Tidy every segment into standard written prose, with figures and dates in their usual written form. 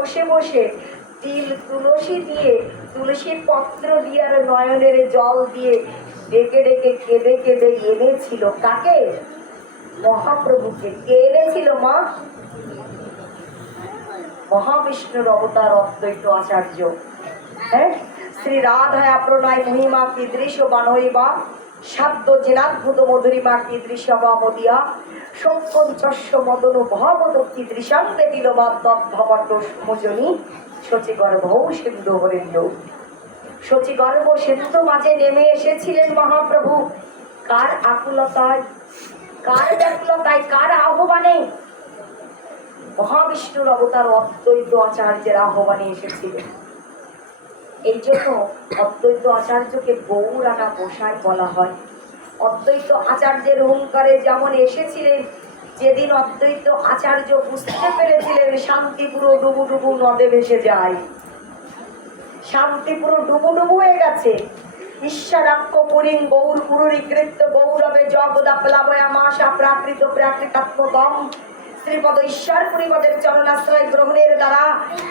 বসে বসে তিল তুলসী দিয়ে, তুলসীর পত্র দিয়ে আর নয়নের জল দিয়ে ডেকে ডেকে কেঁদে কেঁদে এনেছিল কাকে? মহাপ্রভুকে। কে এনেছিল মা? মহাবিষ্ণুর অবতার অদ্বৈত আচার্য। হ্যাঁ, শ্রী রাধায়া প্রণয় মহিমা কীদৃশ বানইবা, সাধ্য জেনাদ্ভুত মধুরিমা কীদৃশ বা মদিয়া, শঙ্কঞ্চস্য মদন ভবদ কীদৃশাং বেদিল বাদ্যভবট সমজনী, শচীগর্ভ সিন্ধু হরেন্দ্র। শচীগর্ভ সিন্ধু মাঝে নেমে এসেছিলেন মহাপ্রভু। কার আকুলতায়, কার ব্যাকুলতায়, কার আহ্বানে? মহাবিষ্ণুর অবতার অদ্বৈত আচার্যের আহ্বানে এসেছিলেন। এই জন্য অদ্বৈত আচার্যকে গৌরাঙ্গ গোসাই বলা হয়। অদ্বৈত আচার্যের হুঙ্কারে যেমন এসেছিলেন, যেদিন অদ্বৈত আচার্য বুঝতে পেরেছিলেন শান্তিপুর ডুবু ডুবু নদে ভেসে যায়, শান্তিপুর ডুবু ডুবু হয়ে গেছে, ঈশ্বরাক্ষ পুরিং গৌর পুরী কৃত্য গৌরবে জগদা প্লাবয়া মাসা প্রাকৃত প্রাকৃতাত্মকম শ্রীপদ ঈশ্বর পরিপদের চরণাশ্রয় গ্রহণের দ্বারা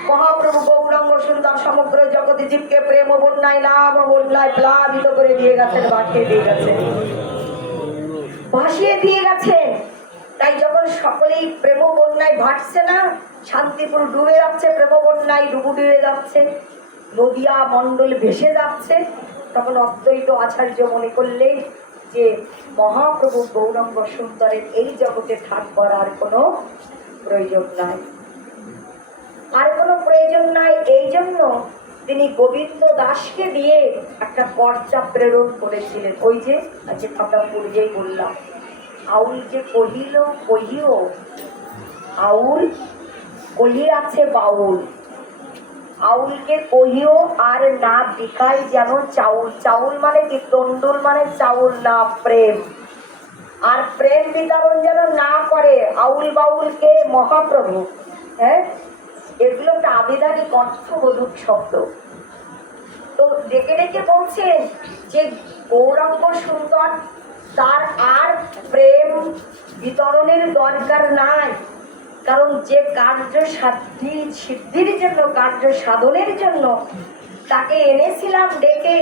মহাপ্রভু গৌরাঙ্গ সুন্দর সমগ্র জগতে জীবকে প্রেম বন্যায় নাম বন্যায় প্লাবিত করে দিয়ে গেছেন, ভাসিয়ে দিয়ে গেছেন, ভাসিয়ে দিয়ে গেছেন। তাই যখন সকলেই প্রেম বন্যায় ভাসছে না, শান্তিপুর ডুবে যাচ্ছে, প্রেম বন্যায় ডুবু ডুবে যাচ্ছে, নদিয়া মণ্ডল ভেসে যাচ্ছে, তখন অদ্বৈত আচার্য মনে করলেন যে মহাপ্রভু গৌরাঙ্গ সুন্দরের এই জগতে থাকবার আর কোনো প্রয়োজন নাই, আর কোনো প্রয়োজন নাই। এই জন্য তিনি গোবিন্দ দাসকে দিয়ে একটা পর্চা প্রেরণ করেছিলেন। ওই যে আজকে আমরা পূর্বেই বললাম, আউল যে কহিল কহিও, আউল কহিয়াছে বাউল, আউলকে কহিও আর না বিকায় যেন চাউল। চাউল মানে কি? তন্ডুল মানে চাউল না, প্রেম। আর প্রেম বিতরণ যেন না করে আউল বাউলকে মহাপ্রভু। হ্যাঁ, এগুলো একটা আবিধানিক অর্থবোধক শব্দ। তো ডেকে ডেকে বলছেন যে গৌরাঙ্গ সুন্দর, তার আর প্রেম বিতরণের দরকার নাই, কারণ যে কার্য সিদ্ধির জন্য, কার্য সাধনের জন্য তাকে এনেছিলাম ডেকে,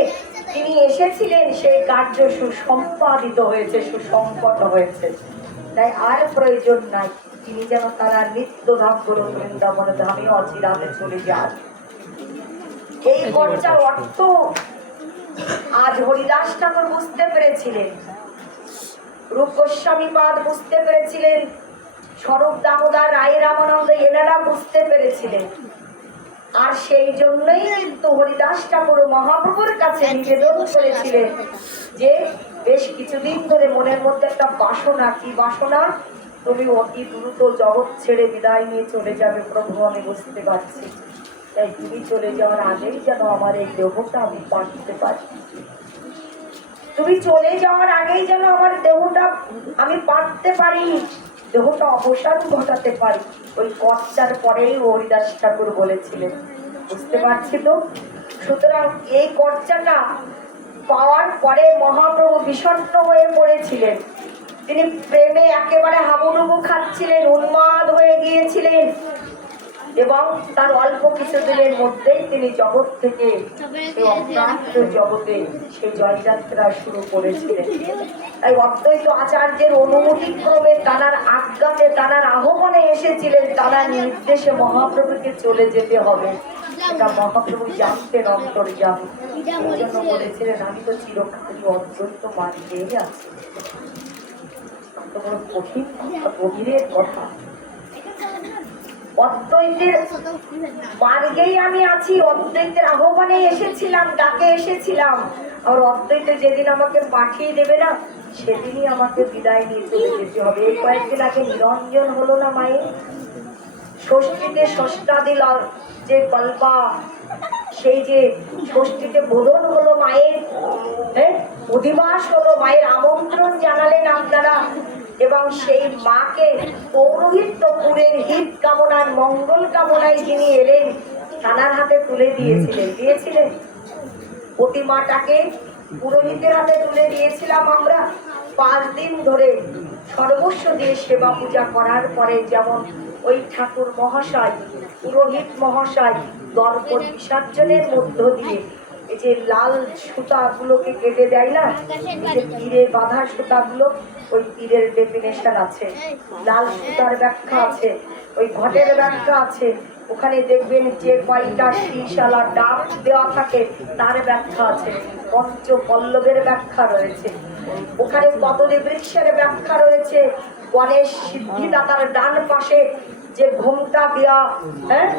তিনি এসেছিলেন, সেই কার্য সুসম্পাদিত হয়েছে, সুসম্পন্ন হয়েছে। তাই আর প্রয়োজন নাই, তিনি যেন তারা নিত্য ধাম গুরু বৃন্দাবন ধামে অচিরাতে চলে যান। এই পর্যার অর্থ আজ হরিদাস ঠাকুর বুঝতে পেরেছিলেন, রূপ গোস্বামী পাদ বুঝতে পেরেছিলেন, স্বরূপ দামোদর রায় রামানন্দ এনারা বুঝতে পেরেছিলেন। আর সেই জন্যই তো হরিদাস ঠাকুর মহাপ্রভুর কাছে নিবেদন করেছিলেন যে বেশ কিছুদিন ধরে মনের মধ্যে একটা বাসনা, কি বাসনা? তুমি অতি দ্রুত জগৎ ছেড়ে বিদায় নিয়ে চলে যাবে প্রভু, আমি বুঝতে পারছি। তাই তুমি চলে যাওয়ার আগেই যেন আমার এই দেহটা আমি বাঁচতে পারি, তুমি চলে যাওয়ার আগেই যেন আমার দেহটা আমি বাঁচতে পারি, দেহটা অবসান ঘটাতে পারি। ওই কর্চার পরেই হরিদাস ঠাকুর বলেছিলেন, বুঝতে পারছি তো? সুতরাং এই কর্চাটা পাওয়ার পরে মহাপ্রভু বিষণ্ণ হয়ে পড়েছিলেন, তিনি প্রেমে একেবারে হাবুডুবু খাচ্ছিলেন, উন্মাদ হয়ে গিয়েছিলেন, এবং তার অল্প কিছুদিনের মধ্যেই তিনি জগৎ থেকে জগতে সেই জয়যাত্রা শুরু করেছিলেন। তাই অদ্বৈত আচার্যের অনুমতি ক্রমে, তার আজ্ঞাতে, তার আহ্বানে এসেছিলেন, তার নির্দেশে মহাপ্রভুকে চলে যেতে হবে। এটা মহাপ্রভু জানতেন অন্তর্যামী, এই জন্য বলেছিলেন আমি তো চিরকালই অদ্বৈত মার্গেই আছি। এত বড় কঠিন কথা, গভীরের কথা। অদ্বৈতের মার্গেই আমি আছি, অদ্বৈতের আহ্বানে এসেছিলাম, ডাকে এসেছিলাম। আর অদ্বৈত যেদিন আমাকে পাঠিয়ে দেবে না, সেদিনই আমাকে বিদায় নিয়ে চলে যেতে হবে। এই কয়েকদিন আগে নিরঞ্জন হলো না মায়ের, ষষ্ঠীতে ষষ্ঠাদি যে কল্পা, সেই যে ষষ্ঠীতে বোধন হলো মায়ের, হ্যাঁ, অধিবাস হলো, মায়ের আমন্ত্রণ জানালেন আপনারা, এবং সেই মাকে পৌরোহিত্যপুরের হিত কামনার মঙ্গল কামনায় যিনি এলেন, তানার হাতে তুলে দিয়েছিলেন প্রতিমাটাকে পুরোহিতের হাতে তুলে দিয়েছিলাম আমরা। 5 দিন ধরে সর্বস্ব দিয়ে সেবা পূজা করার পরে যেমন ওই ঠাকুর মহাশয়, পুরোহিত মহাশয় দর্পণ বিসর্জনের মধ্য দিয়ে এই যে লাল সুতাগুলোকে কেটে দেয় না, যে তীরে বাঁধা সুতাগুলো, ওই তীরের ডেফিনেশন আছে, লাল সুতার ব্যাখ্যা আছে, ওই ঘটের ব্যাখ্যা আছে, ওখানে দেখবেন যে কয়টা ত্রিশালা ডাব দেওয়া থাকে তার ব্যাখ্যা আছে, পঞ্চ পল্লবের ব্যাখ্যা রয়েছে, ওখানে কদলী বৃক্ষের ব্যাখ্যা রয়েছে, গণেশ সিদ্ধিদাতার ডান পাশে যে ঘোমটা দেওয়া, হ্যাঁ,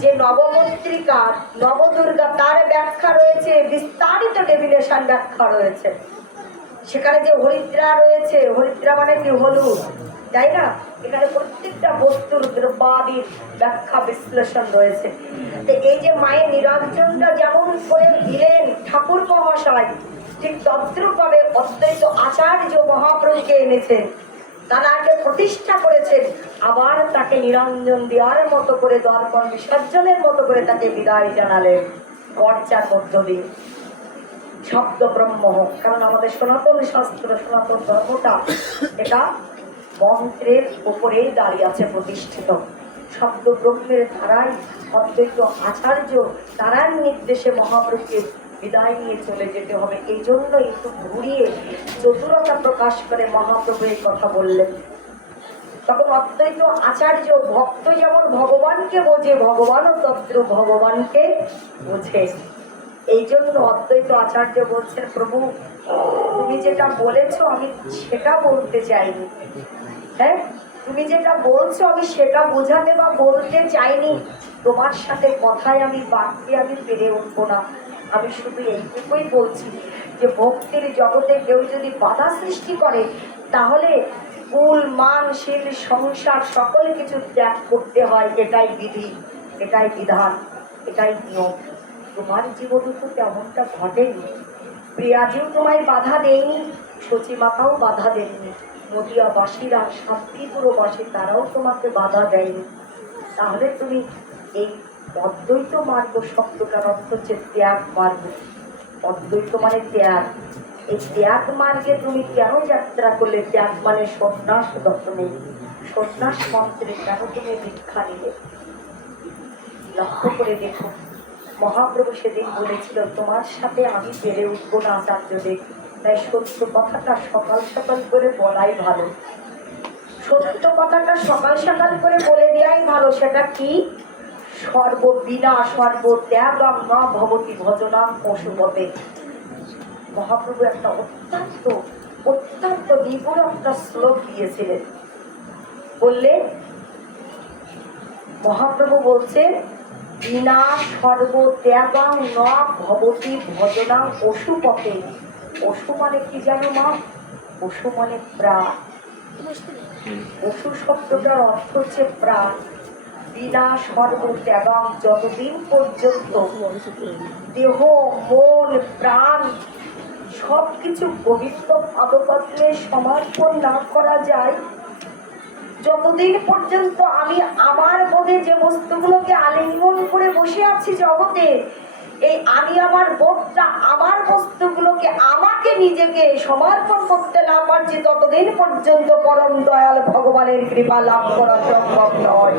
যে নবমন্ত্রিকা নবদুর্গা তার ব্যাখ্যা রয়েছে, বিস্তারিত ডেফিনেশন ব্যাখ্যা রয়েছে। সেখানে যে হরিদ্রা রয়েছে, হরিদ্রা মানে কি হলুদ, তাই না? এখানে প্রত্যেকটা বস্তুর দ্রব্যাদির ব্যাখ্যা বিশ্লেষণ রয়েছে। তো এই যে মায়ের নিরঞ্জনটা যেমন করে দিলেন ঠাকুর মহাশয়, ঠিক তদ্রূপভাবে অদ্বৈত আচার্য মহাপ্রভুকে এনেছেন, তাকে প্রতিষ্ঠা করেছেন, আবার তাকে নিরঞ্জন দেওয়ার মতো করে দর্পণ বিসর্জনের মতো করে তাকে বিদায় জানালেন চর্চার মধ্য দিয়ে। শব্দ ব্রহ্ম, কারণ আমাদের সনাতন শাস্ত্র, সনাতন ধর্মটা এটা মন্ত্রের উপরেই দাঁড়িয়ে আছে প্রতিষ্ঠিত। শব্দ ব্রহ্মের ধারায় অদ্বৈত আচার্য তারার নির্দেশে মহাপ্রভুকে বিদায় নিয়ে চলে যেতে হবে। এই জন্য একটু ঘুরিয়ে চতুরতা প্রকাশ করে মহাপ্রভু এই কথা বললেন। তখন অদ্বৈত আচার্য ভক্ত যেমন ভগবানকে বোঝে, ভগবানও তত্র ভগবানকে বোঝে। এই জন্য অদ্বৈত আচার্য বলছেন, প্রভু তুমি যেটা বলেছো আমি সেটা বলতে চাইনি, হ্যাঁ, তুমি যেটা বলছো আমি সেটা বোঝাতে বা বলতে চাইনি, তোমার সাথে কথায় আমি বাক্যে আমি পেরে উঠবো না, আমি শুধু এইটুকুই বলছি যে ভক্তির জগতে কেউ যদি বাধা সৃষ্টি করে তাহলে কুল মান শীল সংসার সকল কিছু ত্যাগ করতে হয়, এটাই বিধি, এটাই বিধান, এটাই নিয়ম। তোমার জীবনে তো তেমনটা ঘটেনি, প্রিয়াজিও তোমায় বাধা দেয়নি, সচিমাতাও বাধা দেয়নি, মদিয়াবাসীরা শান্তিপুরবাসী তারাও তোমাকে বাধা দেয়নি, তাহলে তুমি এই অদ্বৈত মার্গ শব্দটার অর্থ হচ্ছে ত্যাগ মার্গ। অদ্বৈত মানে ত্যাগ, এই ত্যাগ মার্গে তুমি কেন যাত্রা করলে? ত্যাগ মানে সন্ন্যাস দর্শনে, সন্ন্যাস মন্ত্রে কেন তুমি দীক্ষা নিলে? লক্ষ্য করে দেখো, মহাপ্রভু সেদিন বলেছিল তোমার সাথে আমি পেরে উঠবো না আচার্যদের, তাই সত্য কথাটা সকাল সকাল করে বলাই ভালো, সত্য কথাটা সকাল সকাল করে বলে দেওয়াই ভালো। সেটা কি? সর্ববিনা সর্বত্যাগম ন ভবতি ভজনাম পশুপতে। মহাপ্রভু একটা অত্যন্ত অত্যন্ত নিপুণ একটা শ্লোক দিয়েছিলেন। বললেন, মহাপ্রভু বলছেন, বিনা সর্বত্যাগম ন ভবতি ভজনাম পশুপতে। পশু মানে কি জানো মা? পশু মানে প্রাণ। পশু শব্দটার অর্থ হচ্ছে প্রাণ। বিনা সর্বত্যাগম, যতদিন পর্যন্ত দেহ মন প্রাণ সবকিছু পবিত্র পাদপদ্মে সমর্পণ না করা যায়, যতদিন পর্যন্ত আমি আমার বোধে যে বস্তুগুলোকে আলিঙ্গন করে বসে আছি জগতে, এই আমি আমার বোধটা, আমার বস্তুগুলোকে, আমাকে নিজেকে সমর্পণ করতে না পারছি, ততদিন পর্যন্ত পরম দয়াল ভগবানের কৃপা লাভ করা সম্ভব নয়।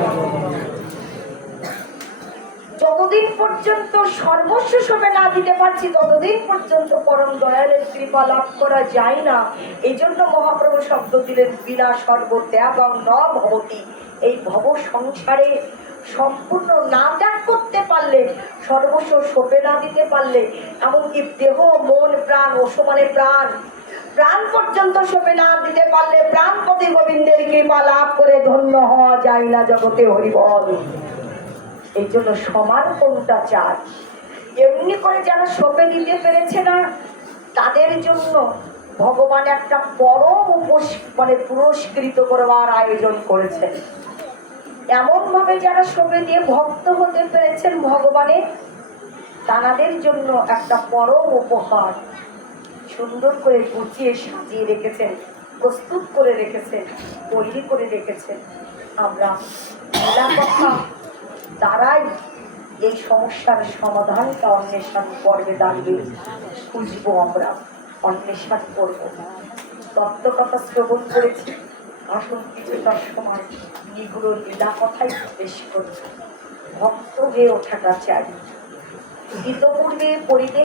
যতদিন পর্যন্ত সর্বস্ব সবে না দিতে পারছি ততদিন পর্যন্ত পরম দয়ালের কৃপা লাভ করা যায় না। এই জন্য মহাপ্রভু শব্দ দিলেন, বিনা সর্বত্যাগম ন ভবতি। এই ভব সংসারে সম্পূর্ণ না ত্যাগ করতে পারলে, সর্বস্ব সপে না দিতে পারলে, এমনকি দেহ মন প্রাণ, ওষু মানে প্রাণ, প্রাণ পর্যন্ত সপে না দিতে পারলে প্রাণপতি গোবিন্দের কৃপা লাভ করে ধন্য হওয়া যায় না জগতে। হরিবল। এই জন্য সমর্পণটা চাই। এমনি করে যারা সপে দিতে পেরেছে না, তাদের জন্য ভগবান একটা পরম পুরস্কৃত করবার আয়োজন করেছেন। এমন ভাবে যারা সপে দিয়ে ভক্ত হতে পেরেছেন ভগবানের, তাদের জন্য একটা পরম উপহার সুন্দর করে গুছিয়ে সাজিয়ে রেখেছেন, প্রস্তুত করে রেখেছেন, তৈরি করে রেখেছেন। আমরা কথা তারাই এই সমস্যার সমাধানটা অন্বেষণ পর্বে দাঁড়িয়ে খুঁজবো, আমরা অন্বেষণ করবো। তত্ত্বকথা শ্রবণ করেছি, আসল কিছুটার সময় এগুলো লীলা কথাই বেশ করবে, ভক্ত হয়ে ওঠাটা চাই। ইতপূর্বে পরিবেশ